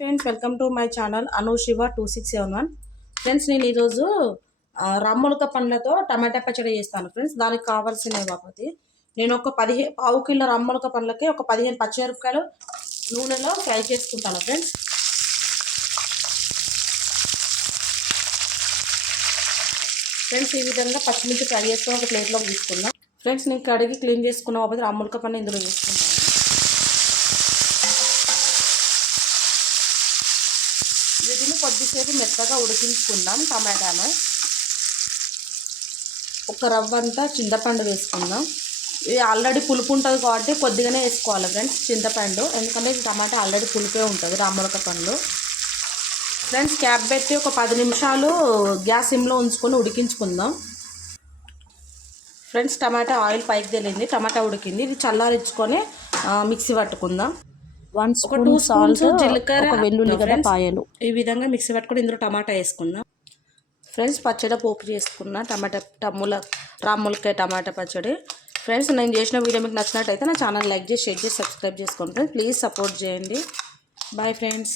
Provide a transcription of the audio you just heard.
Friends welcome to my channel Anushiva 2671. Friends నేను ఈరోజు రామ్మొలక పండ్లతో టమాటా పచ్చడి చేస్తాను ఫ్రెండ్స్. దానికి కావాల్సినవి బాపతి నేను ఒక పావు కిలో రామ్మొలక పండ్లకి ఒక 15 పచ్చిమిరపకాయలు నూనెలో ఫ్రై చేసుకుంటాను ఫ్రెండ్స్. ఫ్రెండ్స్ ఈ విధంగా పచ్చిమిర్చి ఫ్రై చేసుకొని ఒక ప్లేట్లోకి తీసుకుందాం. ఫ్రెండ్స్ నేను కడిగి క్లీన్ చేసుకున్న బాపతి రామ్మొలక పండు ఇందులో వేసుకుంటాను. వీటిని కొద్దిసేపు మెత్తగా ఉడికించుకుందాం. టమాటాను ఒక రవ్వంతా చింతపండు వేసుకుందాం. ఇది ఆల్రెడీ పులుపు ఉంటుంది కాబట్టి కొద్దిగానే వేసుకోవాలి ఫ్రెండ్స్ చింతపండు, ఎందుకంటే ఇది టమాటా ఆల్రెడీ పులుపే ఉంటుంది రామ్మొలక పండు. ఫ్రెండ్స్ క్యాప్ పెట్టి ఒక 10 నిమిషాలు గ్యాస్ సిమ్లో ఉంచుకొని ఉడికించుకుందాం. ఫ్రెండ్స్ టమాటా ఆయిల్ పైకి తేలింది, టమాటా ఉడికింది. ఇది చల్లారించుకొని మిక్సీ పట్టుకుందాం. 2 స్పూన్స్ జీలకర్ర, వెల్లుల్లిగడ్డ పాయలు ఈ విధంగా మిక్సీ పట్టుకొని ఇందులో టమాటా వేసుకుందాం. ఫ్రెండ్స్ పచ్చడి పోపు చేసుకున్న రామ్మొలకాయ టమాటా పచ్చడి. ఫ్రెండ్స్ నేను చేసిన వీడియో మీకు నచ్చినట్టయితే నా ఛానల్ లైక్ చేసి షేర్ చేసి సబ్స్క్రైబ్ చేసుకోండి ఫ్రెండ్స్. ప్లీజ్ సపోర్ట్ చేయండి. Bye friends.